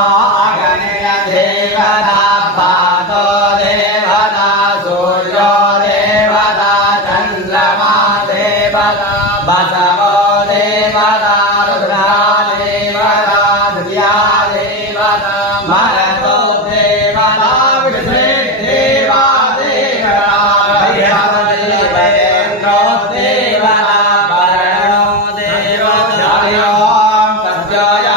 अग्नय देवता पातो देवता सूर्यो देवता चन्द्रमा देवता बसवो देवता रुद्रा देवता दिव्या देवता मरुतो देवता विष्णु देवा देवता देवेन्द्रो देवता वरुणो देवता सत्याय